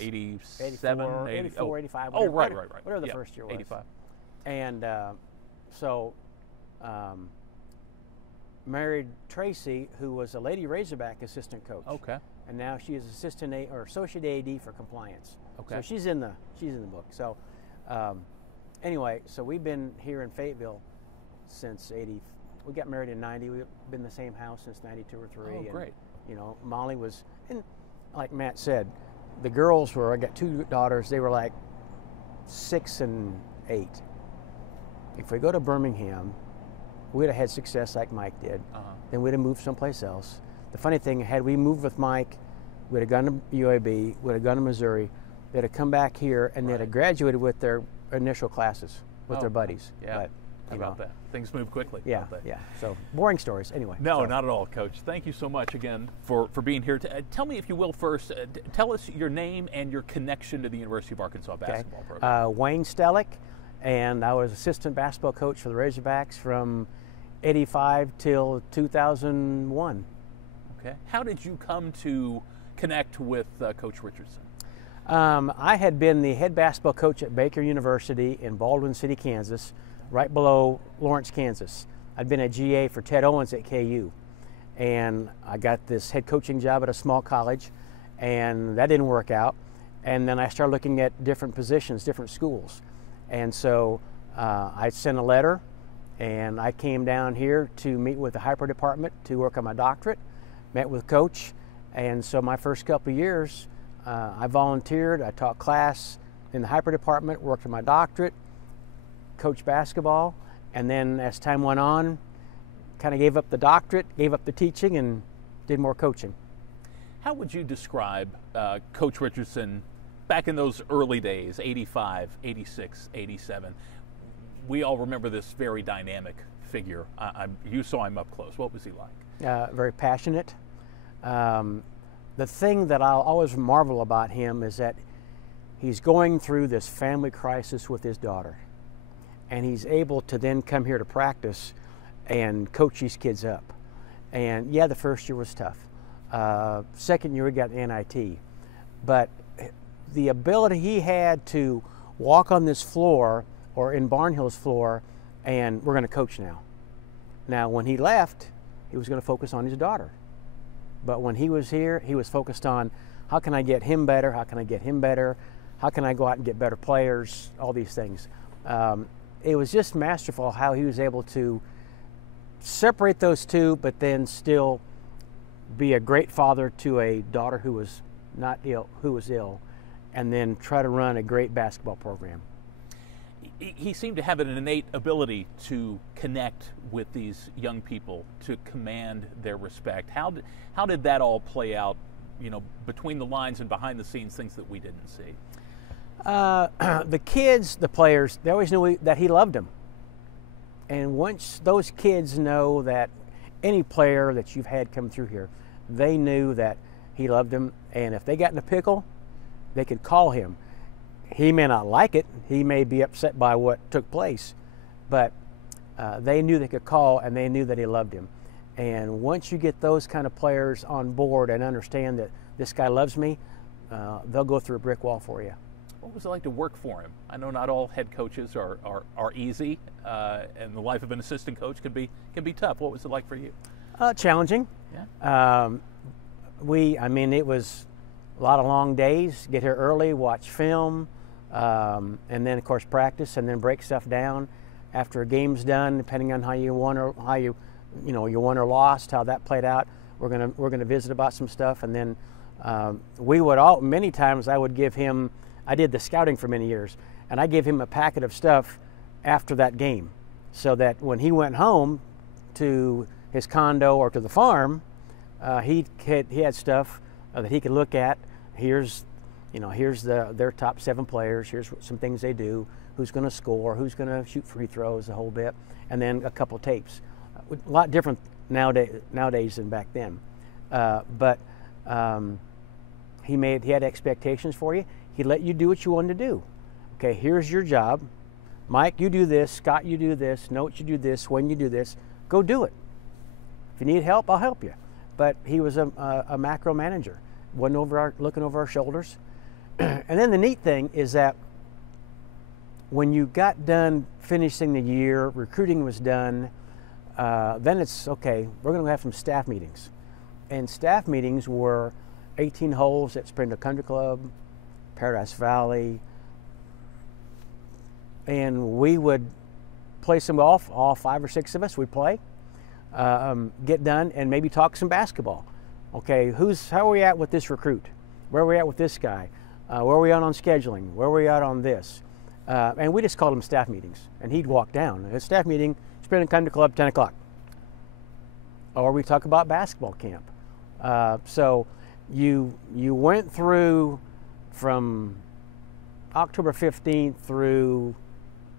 in 87, 84, 84, 85. Oh, Whatever, right. Whatever the Yeah, first year was. 85. And married Tracy, who was a Lady Razorback assistant coach. Okay. And now she is associate AD for compliance. Okay. So she's in the book. So anyway, so we've been here in Fayetteville since 80. We got married in 90. We've been in the same house since 92 or 3. Oh, and, great. You know, Molly was, and like Matt said, the girls were, I got 2 daughters, they were like 6 and 8. If we go to Birmingham, we'd have had success like Mike did. Then we'd have moved someplace else. The funny thing, had we moved with Mike, we'd have gone to UAB, we'd have gone to Missouri, they'd have come back here, and they'd have graduated with their initial classes, with their buddies. Yeah. But, How about that? Things move quickly. Yeah, yeah. So boring stories, anyway. No, so. not at all, Coach. Thank you so much again for being here. Tell me, if you will, first, tell us your name and your connection to the University of Arkansas basketball program. Wayne Stehlik, and I was assistant basketball coach for the Razorbacks from 85 till 2001. Okay. How did you come to connect with Coach Richardson? I had been the head basketball coach at Baker University in Baldwin City, Kansas, right below Lawrence, Kansas. I'd been a GA for Ted Owens at KU, and I got this head coaching job at a small college, and that didn't work out. And then I started looking at different positions, different schools. And so I sent a letter, and I came down here to meet with the Hyper Department to work on my doctorate, met with Coach, and so my first couple of years, I volunteered, I taught class in the Hyper Department, worked on my doctorate, coached basketball, and then as time went on, kind of gave up the doctorate, gave up the teaching, and did more coaching. How would you describe Coach Richardson back in those early days, 85, 86, 87? We all remember this very dynamic figure. You saw him up close. What was he like? Very passionate. The thing that I'll always marvel about him is that he's going through this family crisis with his daughter, and he's able to then come here to practice and coach these kids up. And yeah, the first year was tough. Second year we got the NIT, but the ability he had to walk on this floor or in Barnhill's floor, and we're going to coach now. Now, when he left, he was going to focus on his daughter. But when he was here, he was focused on how can I get him better? How can I get him better? How can I go out and get better players? All these things. It was just masterful how he was able to separate those two, but then still be a great father to a daughter who was not ill, and then try to run a great basketball program. He seemed to have an innate ability to connect with these young people, to command their respect. How did that all play out, you know, between the lines and behind the scenes, things that we didn't see? The kids, the players, they always knew that he loved them. And once those kids know that any player that you've had come through here, they knew that he loved them, and if they got in a pickle, they could call him. He may not like it, he may be upset by what took place, but they knew they could call, and they knew that he loved him. And once you get those kind of players on board and understand that this guy loves me, they'll go through a brick wall for you. What was it like to work for him? I know not all head coaches are easy, and the life of an assistant coach can be tough. What was it like for you? Challenging. Yeah. I mean, it was a lot of long days. Get here early, watch film, and then of course practice, and then break stuff down after a game's done. Depending on how you won or how you won or lost, how that played out. We're gonna visit about some stuff, and then many times I would give him. I did the scouting for many years, and I gave him a packet of stuff after that game, so that when he went home to his condo or to the farm, he had stuff that he could look at. Here's their top 7 players. Here's some things they do. Who's going to score? Who's going to shoot free throws? The whole bit, and then a couple of tapes. A lot different nowadays than back then. But he had expectations for you. He let you do what you wanted to do. Okay, here's your job. Mike, you do this. Scott, you do this. Note, you do this. When you do this, go do it. If you need help, I'll help you. But he was a macro manager. Wasn't looking over our shoulders. And then the neat thing is that when you got done finishing the year, recruiting was done, then it's okay, we're going to have some staff meetings. And staff meetings were 18 holes at Springdale Country Club, Paradise Valley, and we would play some golf. All 5 or 6 of us would play, get done, and maybe talk some basketball. Okay, how are we at with this recruit? Where are we at with this guy? Where are we at on scheduling? Where are we at on this? And we just called them staff meetings. And he'd walk down. A staff meeting, Springdale Country Club, 10 o'clock. Or we talk about basketball camp. So you went through from October 15th through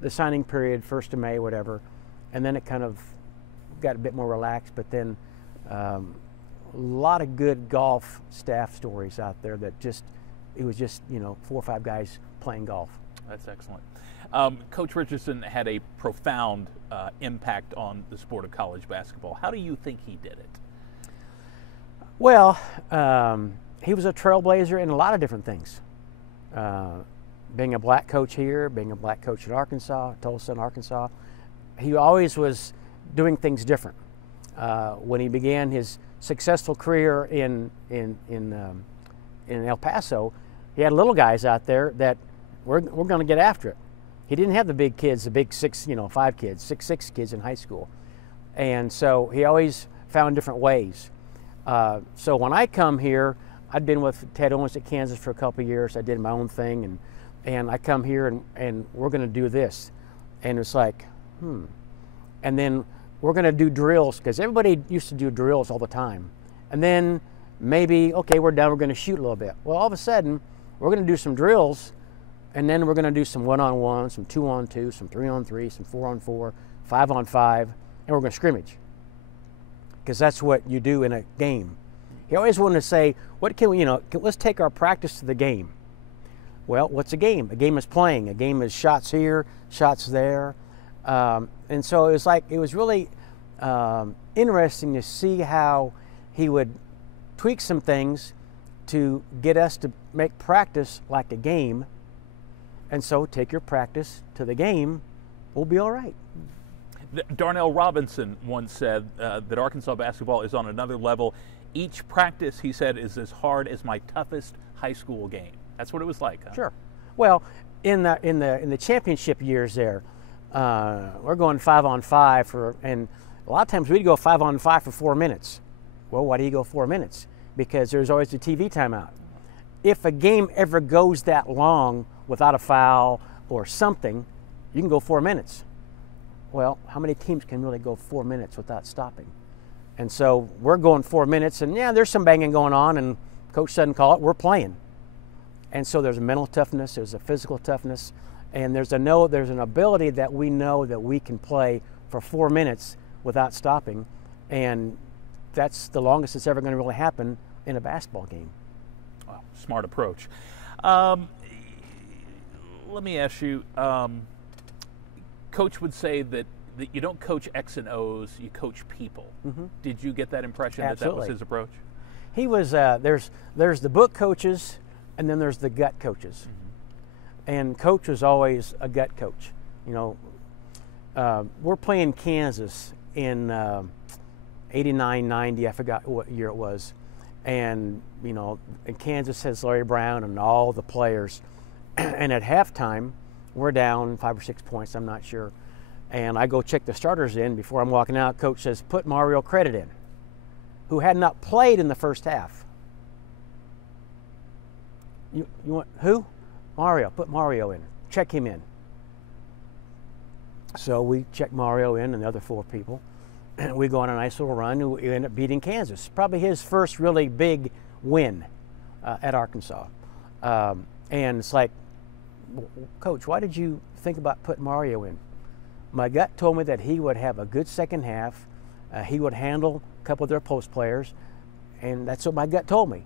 the signing period, 1st of May, whatever, and then it kind of got a bit more relaxed, but then a lot of good golf staff stories out there that it was just 4 or 5 guys playing golf. That's excellent. Coach Richardson had a profound impact on the sport of college basketball. How do you think he did it? Well, he was a trailblazer in a lot of different things. Being a black coach here, being a black coach at Arkansas, Tulsa and Arkansas, he always was doing things different. When he began his successful career in El Paso, he had little guys out there that we're going to get after it. He didn't have the big kids, the big 5 kids, 6 kids in high school. And so he always found different ways. So when I come here, I'd been with Ted Owens at Kansas for a couple of years. I did my own thing, and I come here and we're going to do this. And it's like, And then we're going to do drills, because everybody used to do drills all the time. And then maybe, okay, we're done, we're going to shoot a little bit. Well, all of a sudden, we're going to do some drills, and then we're going to do some 1-on-1, some 2-on-2, some 3-on-3, some 4-on-4, 5-on-5, and we're going to scrimmage. Because that's what you do in a game. He always wanted to say, what can we, let's take our practice to the game. Well, what's a game? A game is playing. A game is shots here, shots there. And so it was really interesting to see how he would tweak some things to get us to make practice like a game. And so take your practice to the game, we'll be all right. Darnell Robinson once said that Arkansas basketball is on another level. Each practice, he said, is as hard as my toughest high school game. That's what it was like, huh? Sure. Well, in the championship years there, we're going 5-on-5 and a lot of times we'd go 5-on-5 for 4 minutes. Well, why do you go 4 minutes? Because there's always a TV timeout. If a game ever goes that long without a foul or something, you can go 4 minutes. Well, how many teams can really go 4 minutes without stopping? And so we're going 4 minutes, and yeah, there's some banging going on, and coach doesn't call it, we're playing. And so there's a mental toughness, there's a physical toughness, and there's an ability that we know that we can play for 4 minutes without stopping, and that's the longest it's ever going to really happen in a basketball game. Wow, smart approach. Let me ask you, Coach would say that you don't coach X and O's, you coach people. Mm-hmm. Did you get that impression? Absolutely. That was his approach? He was, there's the book coaches, and then there's the gut coaches. Mm-hmm. And coach was always a gut coach. We're playing Kansas in 89, 90, I forgot what year it was. And, and Kansas has Larry Brown and all the players. And at halftime, we're down 5 or 6 points, I'm not sure. And I go check the starters in. Before I'm walking out, coach says, put Mario Credit in, who had not played in the first half. You want who? Mario. Put Mario in. Check him in. So we check Mario in and the other 4 people. And we go on a nice little run. We end up beating Kansas. Probably his first really big win at Arkansas. And it's like, Coach, why did you think about putting Mario in? My gut told me that he would have a good second half. He would handle a couple of their post players. And that's what my gut told me.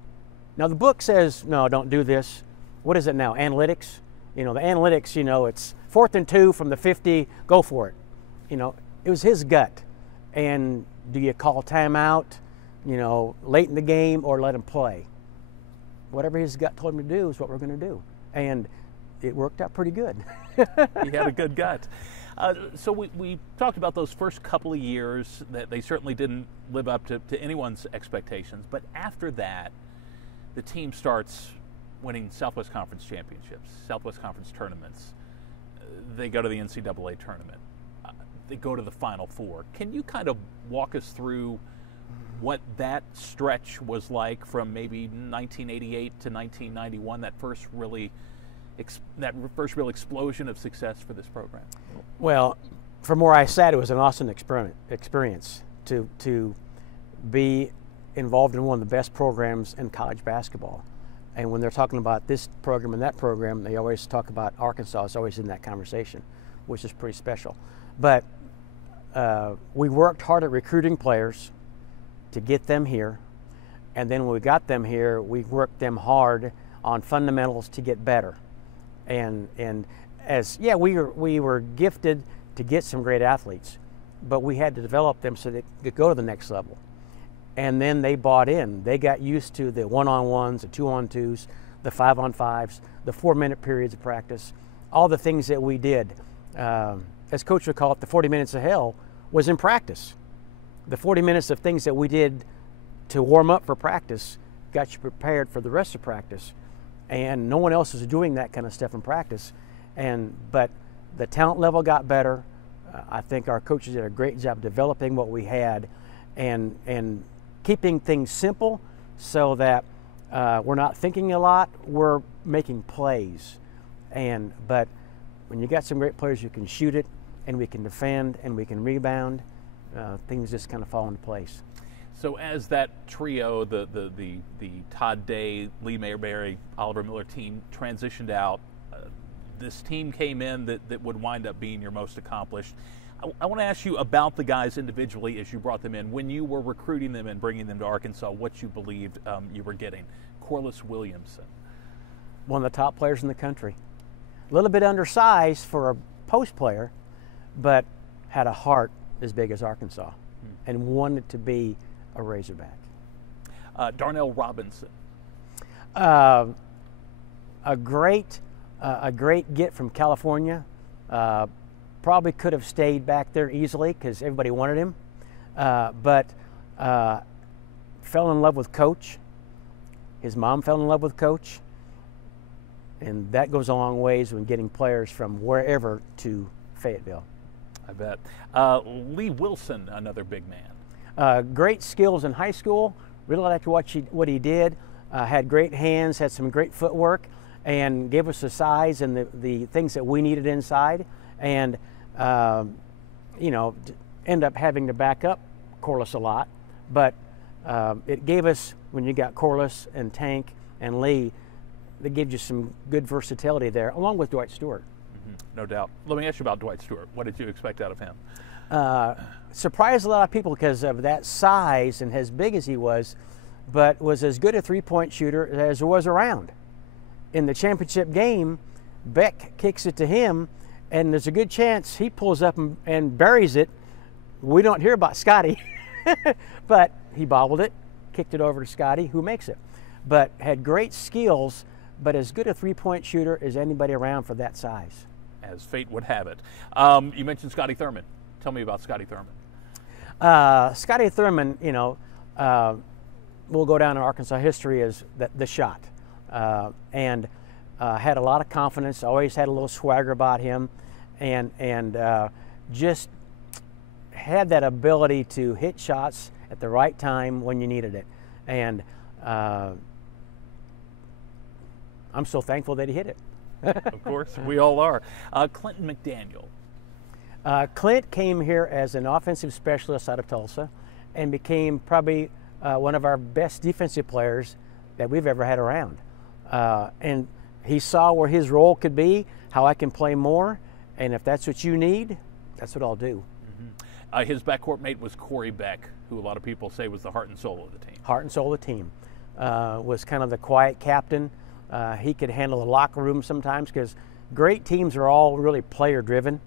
Now, the book says, no, don't do this. What is it now? Analytics? The analytics, it's 4th and 2 from the 50, go for it. It was his gut. And do you call timeout, late in the game or let him play? whatever his gut told him to do is what we're going to do. And it worked out pretty good. He had a good gut. So we talked about those first couple of years that they certainly didn't live up to anyone's expectations. But after that, the team starts winning Southwest Conference championships, Southwest Conference tournaments. They go to the NCAA tournament. They go to the Final Four. Can you kind of walk us through what that stretch was like from maybe 1988 to 1991, that first real explosion of success for this program? Well, from where I sat, it was an awesome experience to be involved in one of the best programs in college basketball. And when they're talking about this program and that program, they always talk about Arkansas. It's always in that conversation, which is pretty special. But we worked hard at recruiting players to get them here. And then when we got them here, we worked them hard on fundamentals to get better. And we were gifted to get some great athletes, but we had to develop them so they could go to the next level. And then they bought in. They got used to the 1-on-1s, the 2-on-2s, the 5-on-5s, the 4-minute periods of practice, all the things that we did. As Coach would call it, the 40 minutes of hell was in practice. The 40 minutes of things that we did to warm up for practice got you prepared for the rest of practice. And no one else was doing that kind of stuff in practice. But the talent level got better. I think our coaches did a great job developing what we had and keeping things simple so that we're not thinking a lot, we're making plays. But when you got some great players who can shoot it, and we can defend, and we can rebound, things just kind of fall into place. So as that trio, the Todd Day, Lee Mayberry, Oliver Miller team transitioned out, this team came in that would wind up being your most accomplished. I want to ask you about the guys individually as you brought them in. When you were recruiting them and bringing them to Arkansas, what you believed you were getting. Corliss Williamson. One of the top players in the country. A little bit undersized for a post player, but had a heart as big as Arkansas and wanted to be a Razorback. Darnell Robinson. A great get from California. Probably could have stayed back there easily because everybody wanted him, but fell in love with Coach. His mom fell in love with Coach, and that goes a long ways when getting players from wherever to Fayetteville. I bet. Lee Wilson, another big man. Great skills in high school. Really liked what he did. Had great hands, had some great footwork, and gave us the size and the things that we needed inside. And end up having to back up Corliss a lot, but it gave us, when you got Corliss and Tank and Lee, they gave you some good versatility there, along with Dwight Stewart. No doubt. Let me ask you about Dwight Stewart. What did you expect out of him? Surprised a lot of people because of that size and as big as he was, but was as good a three-point shooter as there was around. In the championship game, Beck kicks it to him, and there's a good chance he pulls up and buries it. We don't hear about Scotty, but he bobbled it, kicked it over to Scotty, who makes it. But had great skills, but as good a three-point shooter as anybody around for that size. As fate would have it. You mentioned Scotty Thurman. Tell me about Scotty Thurman. Scotty Thurman, will go down in Arkansas history as the shot. And had a lot of confidence, always had a little swagger about him, and just had that ability to hit shots at the right time when you needed it. And I'm so thankful that he hit it. Of course, we all are. Clinton McDaniel. Clint came here as an offensive specialist out of Tulsa and became probably one of our best defensive players that we've ever had around. And he saw where his role could be, how I can play more, and if that's what you need, that's what I'll do. His backcourt mate was Corey Beck, who a lot of people say was the heart and soul of the team. Heart and soul of the team. Was kind of the quiet captain. He could handle the locker room sometimes because great teams are all really player-driven.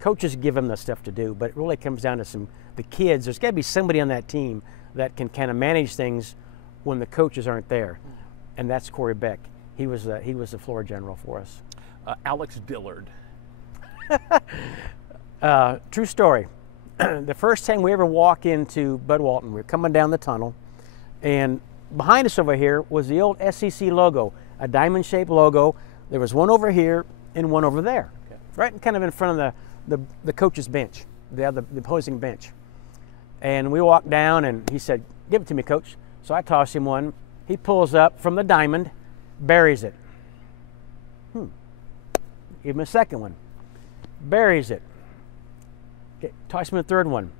Coaches give them the stuff to do, but it really comes down to the kids. There's got to be somebody on that team that can kind of manage things when the coaches aren't there. and that's Corey Beck. He was the floor general for us. Alex Dillard. True story. The first time we ever walked into Bud Walton, we were coming down the tunnel, and behind us over here was the old SEC logo, a diamond-shaped logo. There was one over here and one over there, right kind of in front of the coach's bench, the opposing bench. And we walked down, and he said, "Give it to me, Coach." So I tossed him one. He pulls up from the diamond, buries it. Give him a second one, buries it. Toss him a third one.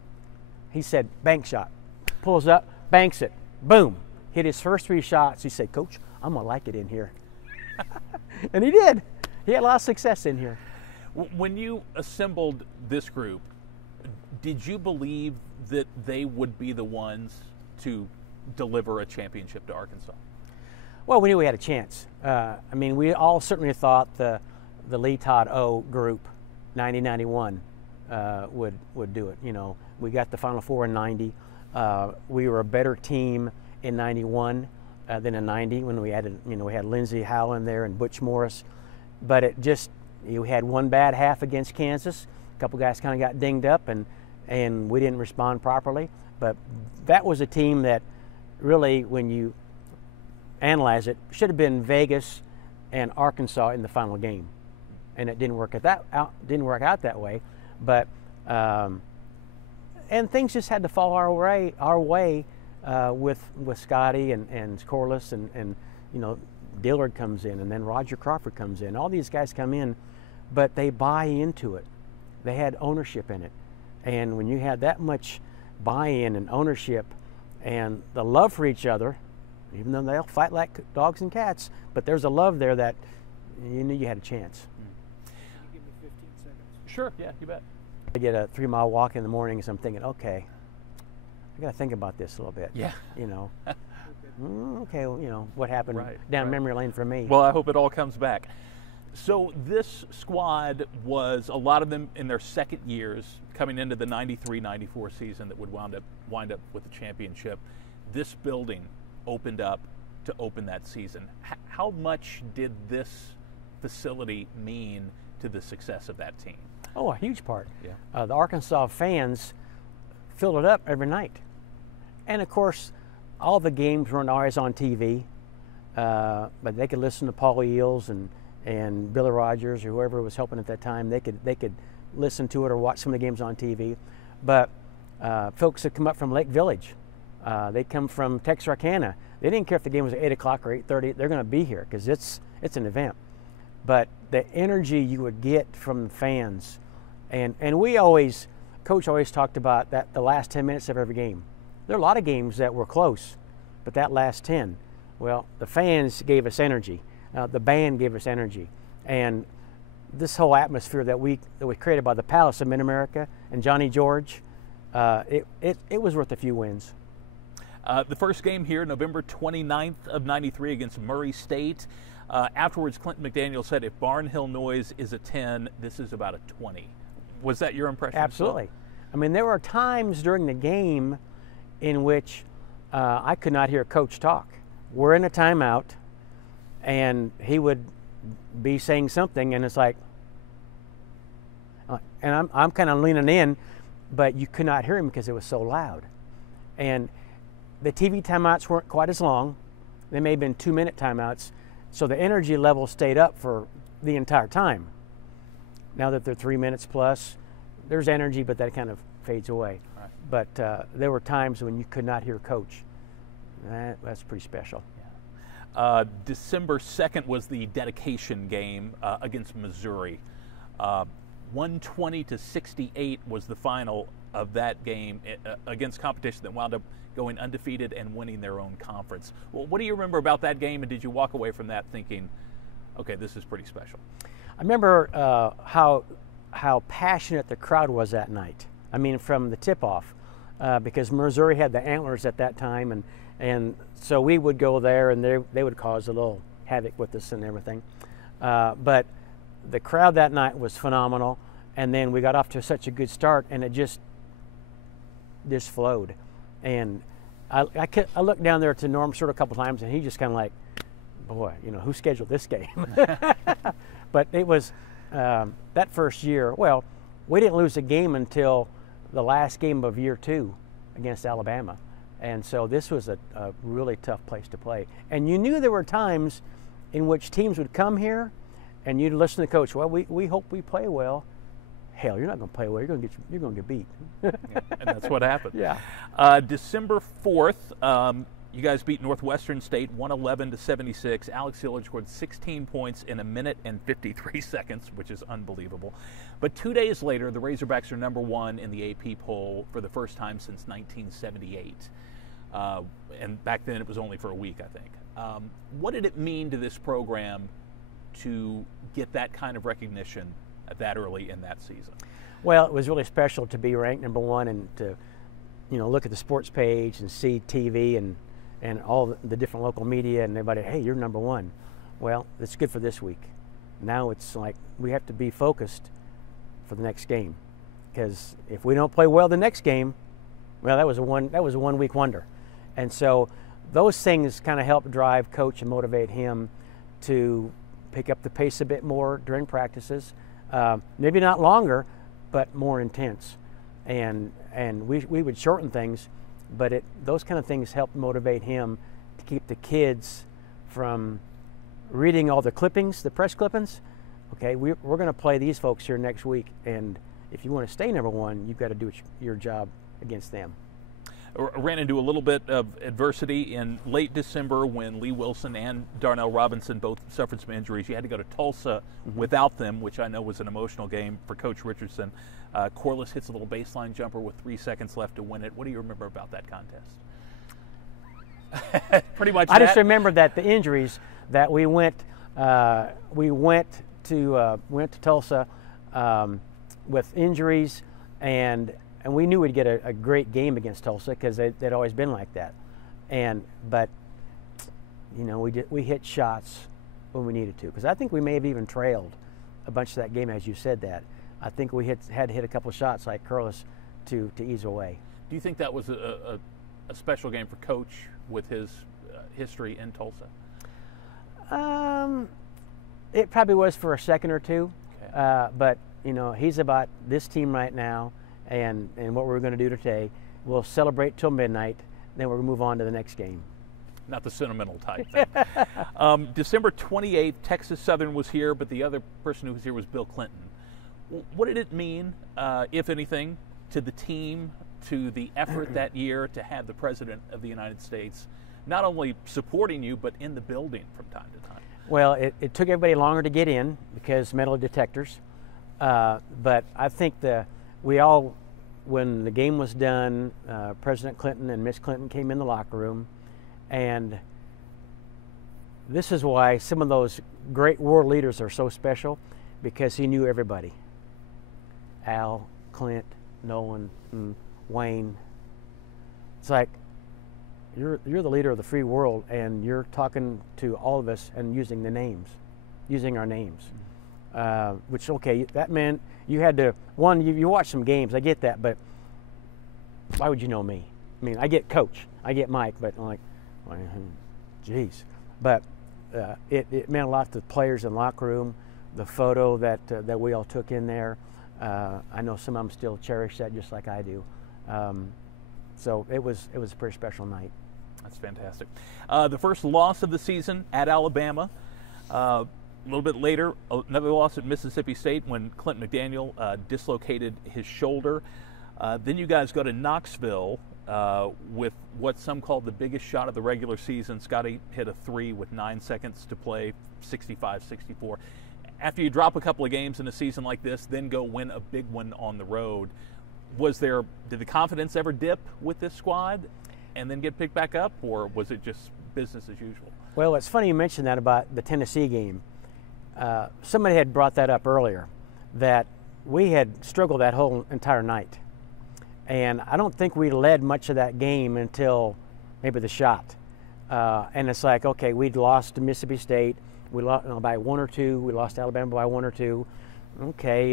He said, "Bank shot." Pulls up, banks it. Boom. Hit his first 3 shots. He said, "Coach, I'm going to like it in here." And he did. He had a lot of success in here. When you assembled this group, did you believe that they would be the ones to deliver a championship to Arkansas? Well, we knew we had a chance. I mean, we all certainly thought the Lee Todd O group, 90-91, would do it. You know, we got the Final Four in 90. We were a better team in 91 than in 90 when we added, we had Lindsey Howland there and Butch Morris. But it just, we had one bad half against Kansas. A couple guys kind of got dinged up, and we didn't respond properly. But that was a team that really, when you analyze it, should have been Vegas and Arkansas in the final game, and it didn't work out that way. But and things just had to fall our way with Scotty and Corliss and Dillard comes in, and then Roger Crawford comes in. All these guys come in, but they buy into it. They had ownership in it, and when you had that much buy-in and ownership and the love for each other, even though they'll fight like dogs and cats, but there's a love there that you knew you had a chance. Can you give me 15 seconds? Sure, yeah, you bet. I get a 3-mile walk in the morning, so I'm thinking, okay, I got to think about this a little bit. Yeah. Okay, what happened down memory lane for me. Well, I hope it all comes back. So this squad was a lot of them in their second years coming into the 93-94 season that would wind up with the championship. This building opened up to open that season. How much did this facility mean to the success of that team? Oh, a huge part. Yeah. The Arkansas fans filled it up every night. And of course, all the games weren't always on TV, but they could listen to Paul Eels and Billy Rogers or whoever was helping at that time. They could listen to it or watch some of the games on TV. But folks that come up from Lake Village, they'd come from Texarkana. They didn't care if the game was at 8 o'clock or 8:30. They're going to be here because it's an event. But the energy you would get from the fans, and Coach always talked about that the last 10 minutes of every game. There are a lot of games that were close, but that last 10, well, the fans gave us energy. The band gave us energy. And this whole atmosphere that was created by the Palace of Mid-America and Johnny George, it was worth a few wins. The first game here, November 29th of 93 against Murray State. Afterwards, Clinton McDaniel said, if Barnhill noise is a 10, this is about a 20. Was that your impression? Absolutely. I mean, there were times during the game in which I could not hear Coach talk. We're in a timeout, and he would be saying something, and it's like, and I'm kind of leaning in, but you could not hear him because it was so loud. And the TV timeouts weren't quite as long. They may have been 2-minute timeouts, so the energy level stayed up for the entire time. Now that they're 3 minutes plus, there's energy, but that kind of fades away. Right. But there were times when you could not hear Coach. That's pretty special. Yeah. December 2nd was the dedication game against Missouri. 120-68 was the final of that game against competition that wound up going undefeated and winning their own conference. Well, what do you remember about that game, and did you walk away from that thinking, okay, this is pretty special? I remember how passionate the crowd was that night. I mean, from the tip-off, because Missouri had the Antlers at that time, and so we would go there, and they would cause a little havoc with us and everything. But the crowd that night was phenomenal, and then we got off to such a good start, and it just flowed. And I looked down there to Norm Stewart a couple times, and he just kind of like boy, who scheduled this game? But it was that first year. Well, we didn't lose a game until the last game of year 2 against Alabama. And so this was a really tough place to play. And you knew there were times in which teams would come here and you'd listen to the coach, well, we hope we play well. Hell, you're not going to play well. You're going to get beat. Yeah, and that's what happened. Yeah. December 4th, you guys beat Northwestern State 111-76. Alex Hillard scored 16 points in 1 minute and 53 seconds, which is unbelievable. But 2 days later, the Razorbacks are number 1 in the AP poll for the first time since 1978. And back then it was only for a week, I think. What did it mean to this program to get that kind of recognition that early in that season? Well, it was really special to be ranked number 1 and to, look at the sports page and see TV and all the different local media and everybody, hey, you're number 1. Well, it's good for this week. Now it's like we have to be focused for the next game, because if we don't play well the next game, well, that was a 1 week wonder. And so those things kind of help drive coach and motivate him to pick up the pace a bit more during practices. Maybe not longer, but more intense. And we would shorten things, but those kind of things help motivate him to keep the kids from reading all the clippings, the press clippings. Okay, we're going to play these folks here next week, and if you want to stay number 1, you've got to do your job against them. Ran into a little bit of adversity in late December when Lee Wilson and Darnell Robinson both suffered some injuries. You had to go to Tulsa without them, which I know was an emotional game for Coach Richardson. Corliss hits a little baseline jumper with 3 seconds left to win it. What do you remember about that contest? Pretty much. I just remember that the injuries that we went to Tulsa with injuries, and we knew we'd get a great game against Tulsa because they'd always been like that. But we hit shots when we needed to, because I think we may have even trailed a bunch of that game as you said that. I think we had to hit a couple of shots like Corliss to ease away. Do you think that was a special game for Coach with his history in Tulsa? It probably was for a second or two, okay. But he's about this team right now and what we're going to do today. We'll celebrate till midnight, then we'll move on to the next game. Not the sentimental type thing. December 28th, Texas Southern was here, but the other person who was here was Bill Clinton. What did it mean, if anything, to the team, to the effort that year to have the President of the United States not only supporting you, but in the building from time to time? Well, it took everybody longer to get in because metal detectors. But I think when the game was done, President Clinton and Miss Clinton came in the locker room, and this is why some of those great world leaders are so special, because he knew everybody. Al, Clint, Nolan, Wayne. It's like, you're the leader of the free world, and you're talking to all of us and using our names. Which, okay, that meant you had to, you watch some games, I get that, but why would you know me? I mean, I get Coach, I get Mike, but I'm like, geez. But it meant a lot to the players in the locker room, the photo that we all took in there. I know some of them still cherish that just like I do. So it was a pretty special night. That's fantastic. The first loss of the season at Alabama. A little bit later, another loss at Mississippi State when Clint McDaniel dislocated his shoulder. Then you guys go to Knoxville with what some called the biggest shot of the regular season. Scotty hit a 3 with 9 seconds to play, 65-64. After you drop a couple of games in a season like this, then go win a big one on the road, did the confidence ever dip with this squad and then get picked back up, or was it just business as usual? Well, it's funny you mentioned that about the Tennessee game. Somebody had brought that up earlier, that we had struggled that whole entire night. And I don't think we led much of that game until maybe the shot. And it's like, okay, we'd lost to Mississippi State. We lost by 1 or 2. We lost to Alabama by 1 or 2. Okay,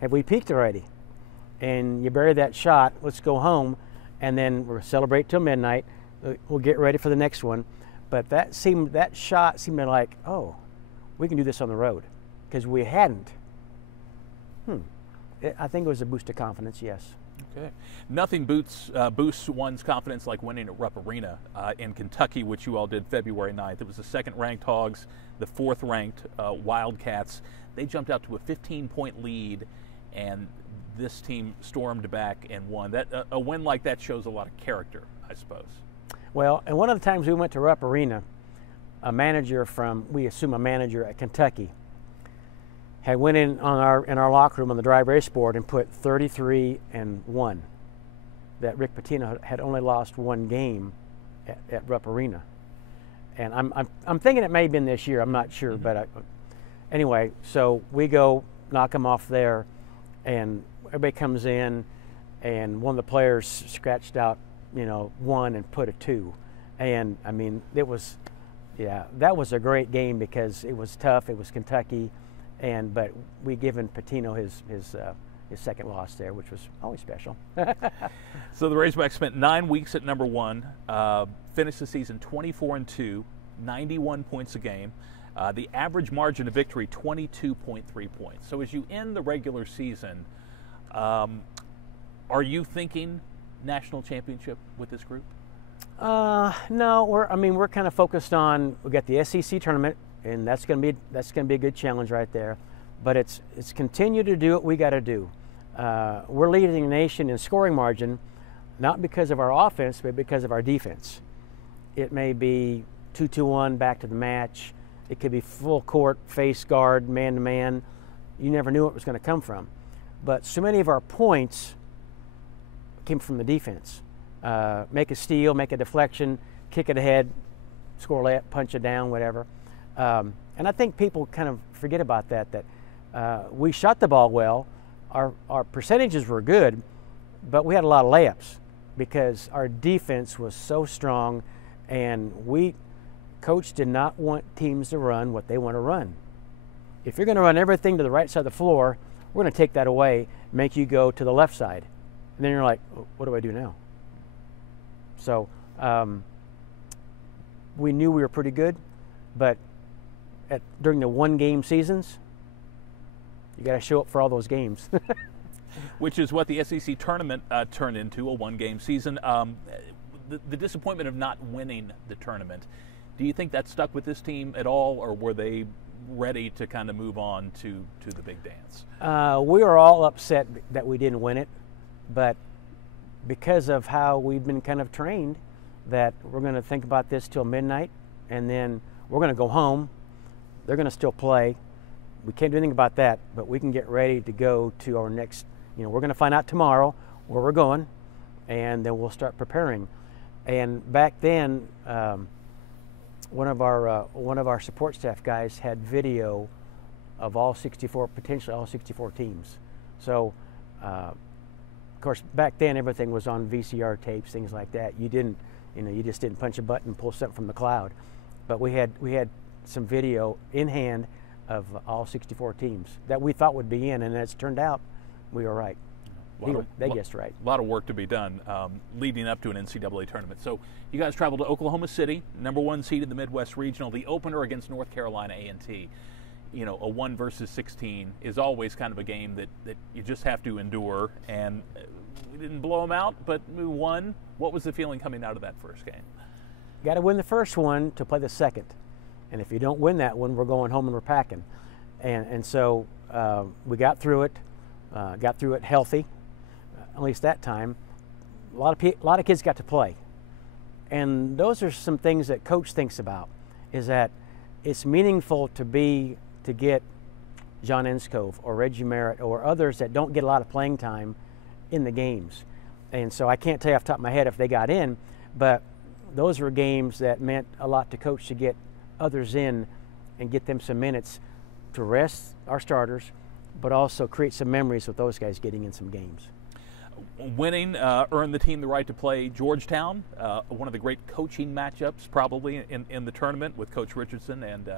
have we peaked already? And you bury that shot, let's go home, and then we'll celebrate till midnight. We'll get ready for the next one. But that shot seemed like, oh, we can do this on the road, because we hadn't. I think it was a boost of confidence, yes. Okay. Nothing boosts one's confidence like winning at Rupp Arena in Kentucky, which you all did February 9th. It was the second-ranked Hogs, the fourth-ranked Wildcats. They jumped out to a 15-point lead, and this team stormed back and won. A win like that shows a lot of character, I suppose. Well, and one of the times we went to Rupp Arena, we assume a manager at Kentucky, had went in our locker room on the dry erase board and put 33-1. That Rick Pitino had only lost one game at Rupp Arena, and I'm thinking it may have been this year. I'm not sure, but anyway, so we go knock them off there, and everybody comes in, and one of the players scratched out, 1 and put a 2, and I mean that was a great game because it was tough. It was Kentucky. But we given Pitino his second loss there, which was always special. So the Razorbacks spent 9 weeks at number 1, finished the season 24-2, 91 points a game. The average margin of victory 22.3 points. So as you end the regular season, are you thinking national championship with this group? No, we're kind of focused on, we got the SEC tournament, and that's going to be a good challenge right there. But it's continue to do what we got to do. We're leading the nation in scoring margin, not because of our offense, but because of our defense. It may be 2-2-1 back to the match. It could be full court, face guard, man to man. You never knew what was going to come from. But so many of our points came from the defense. Make a steal, make a deflection, kick it ahead, score layup, punch it down, whatever. And I think people kind of forget about that we shot the ball well. Our percentages were good, but we had a lot of layups because our defense was so strong, and Coach did not want teams to run what they want to run. If you're going to run everything to the right side of the floor, we're going to take that away, make you go to the left side. And then you're like, what do I do now? So we knew we were pretty good, but during the one-game seasons, you got to show up for all those games. Which is what the SEC tournament turned into, a one-game season. The disappointment of not winning the tournament, do you think that stuck with this team at all, or were they ready to kind of move on to the big dance? We were all upset that we didn't win it, but because of how we've been kind of trained, that we're going to think about this till midnight, and then we're going to go home. They're going to still play. We can't do anything about that, but we can get ready to go to our next, we're going to find out tomorrow where we're going, and then we'll start preparing. And back then, one of our support staff guys had video of potentially all 64 teams. So, of course, back then everything was on VCR tapes, things like that. You just didn't punch a button and pull something from the cloud. But we had some video in hand of all 64 teams that we thought would be in, and as it turned out, we were right. They guessed right. A lot of work to be done leading up to an NCAA tournament. So you guys traveled to Oklahoma City, number 1 seed in the Midwest Regional, the opener against North Carolina A&T. A 1 versus 16 is always kind of a game that you just have to endure, and we didn't blow them out, but we won. What was the feeling coming out of that first game? Got to win the first one to play the second. And if you don't win that one, we're going home and we're packing. And so we got through it healthy, at least that time. A lot of kids got to play. And those are some things that Coach thinks about, is that it's meaningful to get John Enskove or Reggie Merritt or others that don't get a lot of playing time in the games. And so I can't tell you off the top of my head if they got in, but those were games that meant a lot to Coach to get others in and get them some minutes to rest our starters, but also create some memories with those guys getting in some games. Winning earned the team the right to play Georgetown, one of the great coaching matchups probably in the tournament, with Coach Richardson and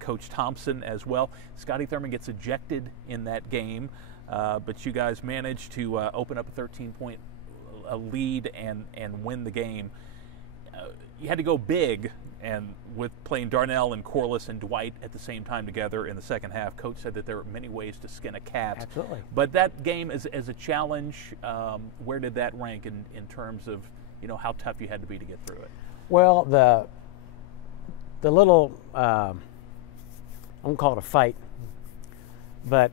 Coach Thompson as well. Scotty Thurman gets ejected in that game, but you guys managed to open up a 13-point lead and win the game. you had to go big, and with playing Darnell and Corliss and Dwight at the same time together in the second half, Coach said that there are many ways to skin a cat. Absolutely. But that game as a challenge, where did that rank in terms of, you know, how tough you had to be to get through it? Well, the little, I won't call it a fight, but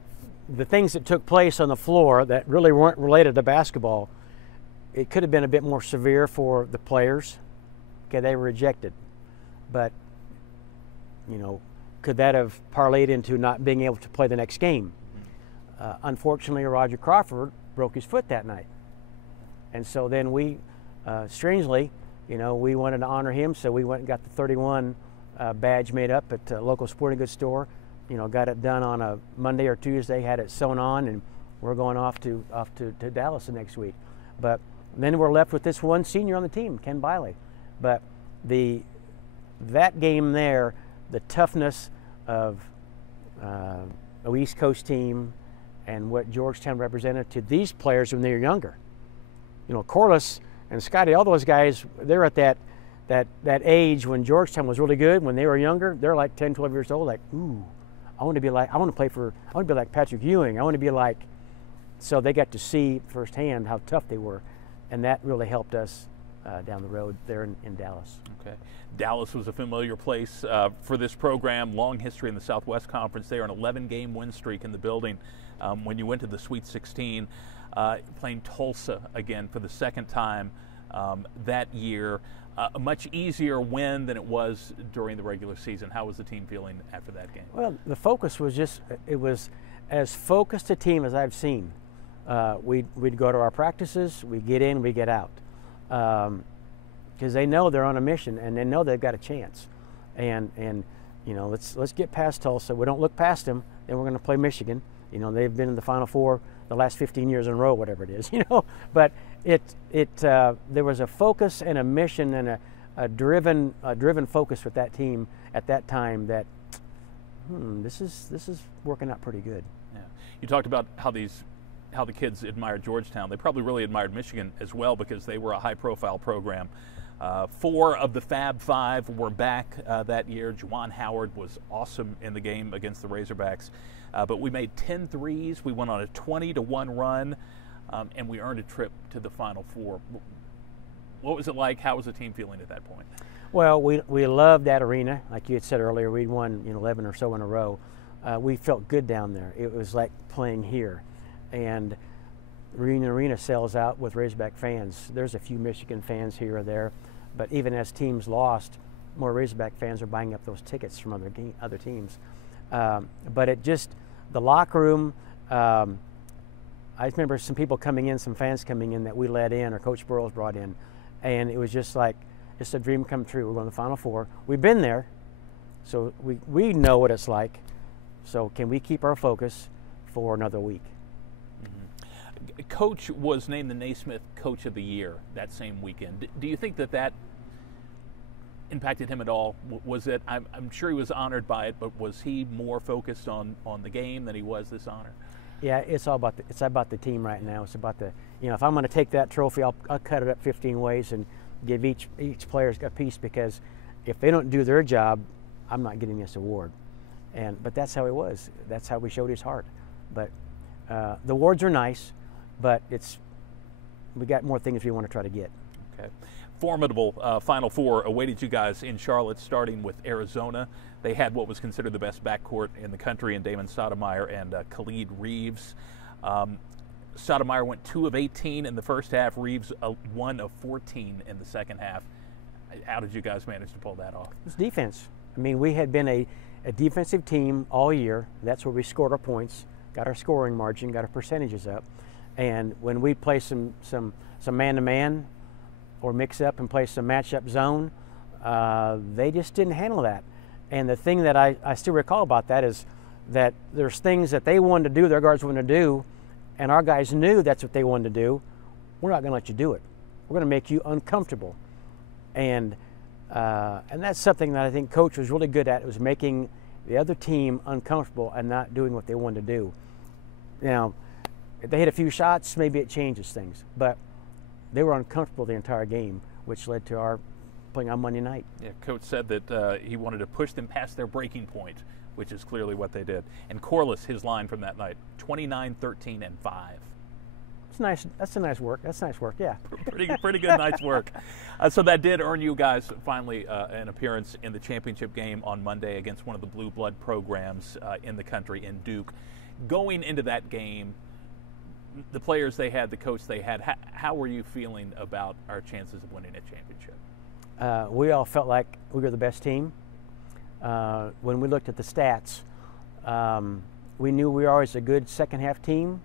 the things that took place on the floor that really weren't related to basketball, it could have been a bit more severe for the players. Okay, they were rejected. But, you know, could that have parlayed into not being able to play the next game? Unfortunately, Roger Crawford broke his foot that night. And so then we, strangely, you know, we wanted to honor him, so we went and got the 31 badge made up at a local sporting goods store. You know, got it done on a Monday or Tuesday, had it sewn on, and we're going off to Dallas the next week. But then we're left with this one senior on the team, Ken Biley. But that game there, the toughness of a East Coast team and what Georgetown represented to these players when they were younger. You know, Corliss and Scotty, all those guys, they're at that age when Georgetown was really good. When they were younger, they're like 10, 12 years old, like, ooh, I want to be like Patrick Ewing. I want to be like, so they got to see firsthand how tough they were. And that really helped us down the road there in Dallas. Okay. Dallas was a familiar place for this program. Long history in the Southwest Conference. They are an 11-game win streak in the building. When you went to the Sweet 16, playing Tulsa again for the second time that year. A much easier win than it was during the regular season. How was the team feeling after that game? Well, the focus was it was as focused a team as I've seen. We'd go to our practices, we get in, we get out. Because they know they're on a mission and they know they've got a chance. And you know, let's get past Tulsa. We don't look past them, then we're going to play Michigan. You know, they've been in the Final Four the last 15 years in a row, whatever it is, you know. But there was a focus and a mission and a driven focus with that team at that time that this is working out pretty good. Yeah. You talked about how the kids admired Georgetown. They probably really admired Michigan as well because they were a high-profile program. 4 of the Fab 5 were back that year. Juwan Howard was awesome in the game against the Razorbacks. But we made 10 threes. We went on a 20-1 run, and we earned a trip to the Final Four. What was it like? How was the team feeling at that point? Well, we loved that arena. Like you had said earlier, we'd won 11 or so in a row. We felt good down there. It was like playing here. And Arena sells out with Razorback fans. There's a few Michigan fans here or there, but even as teams lost, more Razorback fans are buying up those tickets from other teams. But it just, the locker room, I remember some people coming in, some fans coming in that we let in or Coach Burrows brought in, and it was just like, it's a dream come true. We're going to the Final Four. We've been there, so we know what it's like. So can we keep our focus for another week? Coach was named the Naismith Coach of the Year that same weekend. Do you think that impacted him at all? Was it? I'm sure he was honored by it, but was he more focused on the game than he was this honor? Yeah, it's about the team right now. It's about if I'm going to take that trophy, I'll cut it up 15 ways and give each player a piece, because if they don't do their job, I'm not getting this award. But that's how he was. That's how we showed his heart. But the awards are nice. But we got more things we want to try to get. Okay. Formidable Final Four awaited you guys in Charlotte, starting with Arizona. They had what was considered the best backcourt in the country in Damon Stoudemire and Khalid Reeves. Stoudemire went 2 of 18 in the first half. Reeves 1 of 14 in the second half. How did you guys manage to pull that off? It's defense. I mean, we had been a defensive team all year. That's where we scored our points, got our scoring margin, got our percentages up. And when we play some man-to-man or mix up and play some matchup zone, they just didn't handle that. And the thing that I still recall about that is that there's things that they wanted to do, their guards wanted to do, and our guys knew that's what they wanted to do. We're not going to let you do it. We're going to make you uncomfortable. And that's something that I think Coach was really good at, was making the other team uncomfortable and not doing what they wanted to do. Now, if they hit a few shots, maybe it changes things. But they were uncomfortable the entire game, which led to our playing on Monday night. Yeah, Coach said that he wanted to push them past their breaking point, which is clearly what they did. And Corliss, his line from that night, 29, 13, and 5. It's nice. That's a nice work. That's nice work, yeah. Pretty good night's work. So that did earn you guys finally an appearance in the championship game on Monday against one of the blue blood programs in the country, in Duke. Going into that game, the players they had, the coach they had, how were you feeling about our chances of winning a championship? We all felt like we were the best team. When we looked at the stats, we knew we were always a good second half team.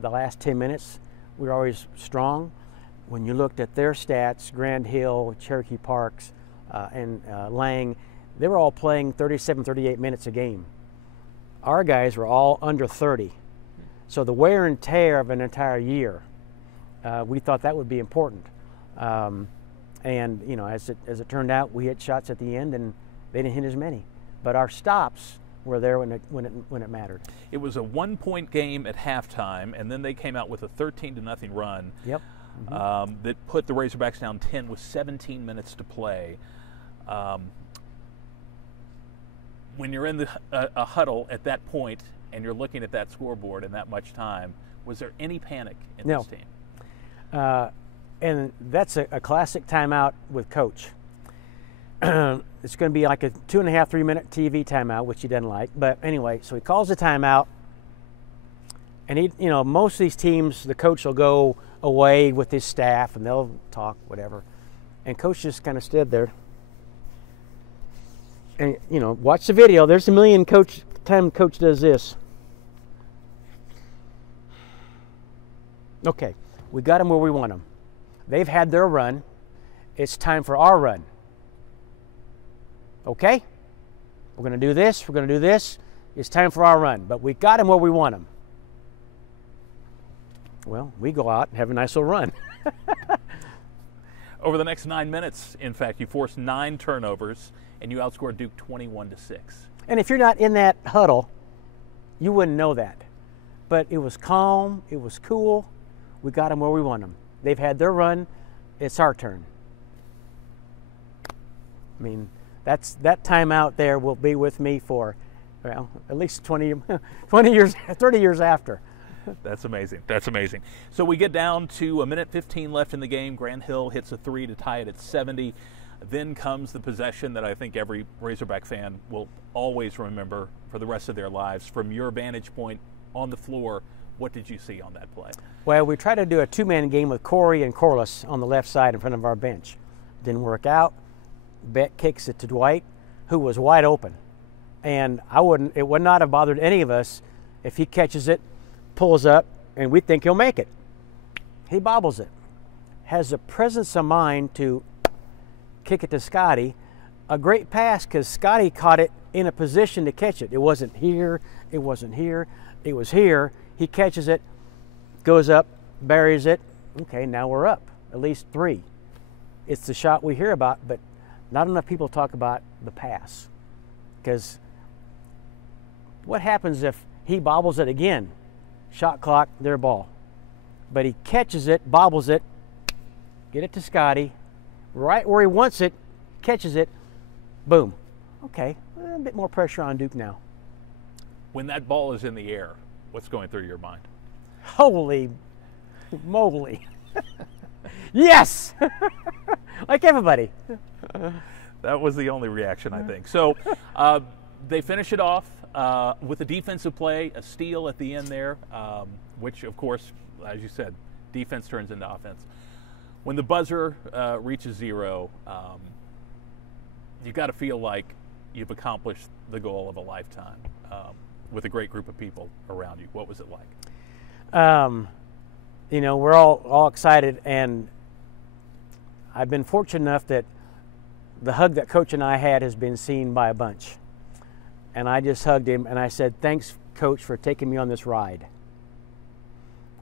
The last 10 minutes, we were always strong. When you looked at their stats, Grand Hill, Cherokee Parks, and Lang, they were all playing 37, 38 minutes a game. Our guys were all under 30. So the wear and tear of an entire year, we thought that would be important. And you know, as it turned out, we hit shots at the end, and they didn't hit as many. But our stops were there when it mattered. It was a 1-point game at halftime, and then they came out with a 13-0 run. Yep. That put the Razorbacks down 10 with 17 minutes to play. When you're in a huddle at that point and you're looking at that scoreboard and that much time, was there any panic in this team? And that's a classic timeout with Coach. It's going to be like a 2.5, 3 minute TV timeout, which he doesn't like. But anyway, so he calls a timeout, and most of these teams, the coach will go away with his staff and they'll talk, whatever. And Coach just kind of stood there. And watch the video. There's a million time Coach does this. Okay, we got them where we want them. They've had their run. It's time for our run. Okay? We're going to do this. We're going to do this. It's time for our run. But we got them where we want them. Well, we go out and have a nice little run. Over the next 9 minutes, in fact, you forced 9 turnovers, and you outscored Duke 21-6. And if you're not in that huddle, you wouldn't know that. But it was calm. It was cool. We got them where we want them. They've had their run. It's our turn. I mean, that timeout there will be with me for, well, at least 20 years, 30 years after. That's amazing. That's amazing. So we get down to 1:15 left in the game. Grand Hill hits a 3 to tie it at 70. Then comes the possession that I think every Razorback fan will always remember for the rest of their lives. From your vantage point on the floor, what did you see on that play? Well, we tried to do a 2-man game with Corey and Corliss on the left side in front of our bench. Didn't work out. Beck kicks it to Dwight, who was wide open. And it would not have bothered any of us if he catches it, pulls up, and we think he'll make it. He bobbles it. Has the presence of mind to kick it to Scotty. A great pass because Scotty caught it in a position to catch it. It wasn't here. It wasn't here. It was here. He catches it, goes up, buries it. Okay, now we're up. At least 3. It's the shot we hear about, but not enough people talk about the pass. Because what happens if he bobbles it again? Shot clock, their ball. But he catches it, bobbles it, get it to Scotty, right where he wants it, catches it, boom. Okay, a bit more pressure on Duke now. When that ball is in the air, what's going through your mind? Holy moly. Yes! Like everybody. That was the only reaction, I think. So they finish it off with a defensive play, a steal at the end there, which, of course, as you said, defense turns into offense. When the buzzer reaches 0, you've got to feel like you've accomplished the goal of a lifetime with a great group of people around you. What was it like? We're all excited, and I've been fortunate enough that the hug that Coach and I had has been seen by a bunch. And I just hugged him, and I said, thanks, Coach, for taking me on this ride.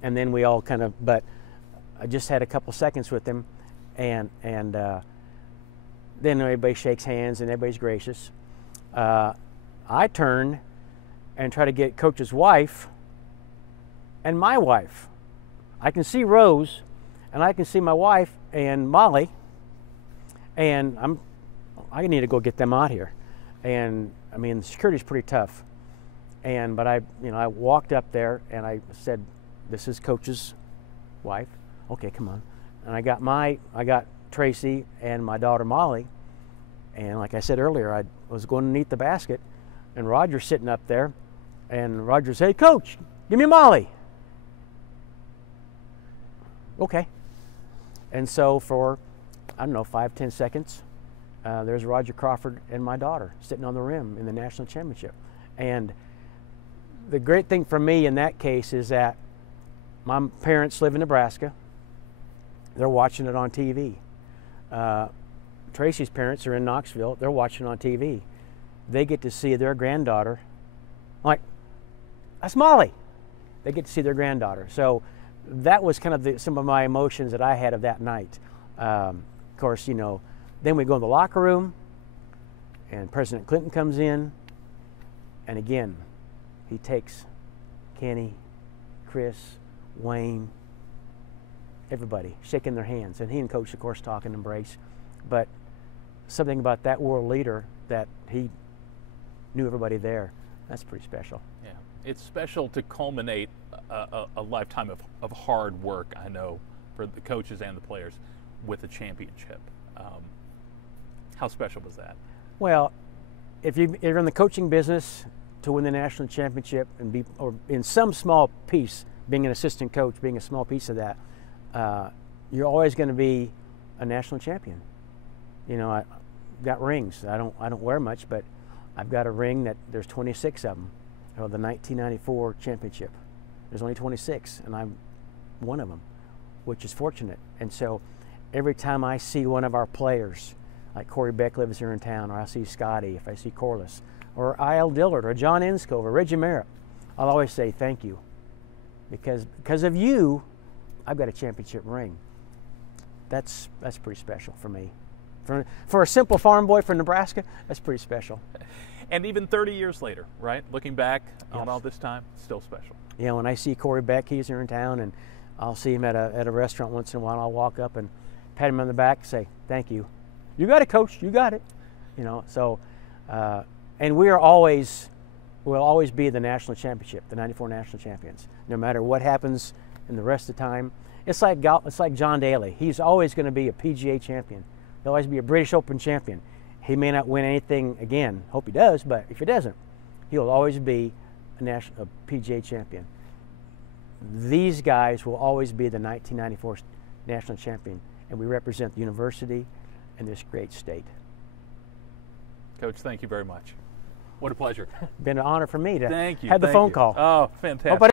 And then we all but I just had a couple seconds with him, and then everybody shakes hands, and everybody's gracious. I turn and try to get Coach's wife and my wife. I can see Rose, and I can see my wife and Molly, And I need to go get them out here. And I mean, security's pretty tough. But I walked up there and I said, "This is Coach's wife." Okay, come on. And I got Tracy and my daughter Molly. And like I said earlier, I was going to eat the basket, and Roger's sitting up there, and Roger said, "Hey, Coach, give me Molly." Okay. And so for, I don't know, 5-10 seconds, there's Roger Crawford and my daughter sitting on the rim in the national championship. And the great thing for me in that case is that my parents live in Nebraska. They're watching it on TV. Tracy's parents are in Knoxville. They're watching on TV. They get to see their granddaughter. Like, that's Molly. They get to see their granddaughter. So that was kind of some of my emotions that I had of that night. Of course, then we go in the locker room, and President Clinton comes in, and again, he takes Kenny, Chris, Wayne, everybody, shaking their hands. And he and Coach, of course, talk and embrace. But something about that world leader, that he knew everybody there, that's pretty special. Yeah, it's special to culminate a lifetime of hard work, I know, for the coaches and the players with a championship. How special was that? Well, if you're in the coaching business, to win the national championship and or in some small piece, being an assistant coach, being a small piece of that, you're always going to be a national champion. I got rings. I don't wear much, but I've got a ring that there's 26 of them. The 1994 championship. There's only 26, and I'm one of them, which is fortunate. And so every time I see one of our players, like Corey Beck lives here in town, or I see Scotty, if I see Corliss, or I.L. Dillard, or John Inscove, or Reggie Merritt, I'll always say thank you. Because of you, I've got a championship ring. That's pretty special for me. For a simple farm boy from Nebraska, that's pretty special. And even 30 years later, right? Looking back on all this time, still special. Yeah, when I see Corey Beck, he's here in town, and I'll see him at a restaurant once in a while. I'll walk up and pat him on the back and say, "Thank you. You got it, Coach. You got it." So, and we'll always be the national championship, the '94 national champions, no matter what happens in the rest of the time. It's like John Daly. He's always going to be a PGA champion. He'll always be a British Open champion. He may not win anything again. Hope he does, but if he doesn't, he'll always be a PGA champion. These guys will always be the 1994 national champion, and we represent the university and this great state. Coach, thank you very much. What a pleasure. Been an honor for me to have the phone call. Oh, fantastic.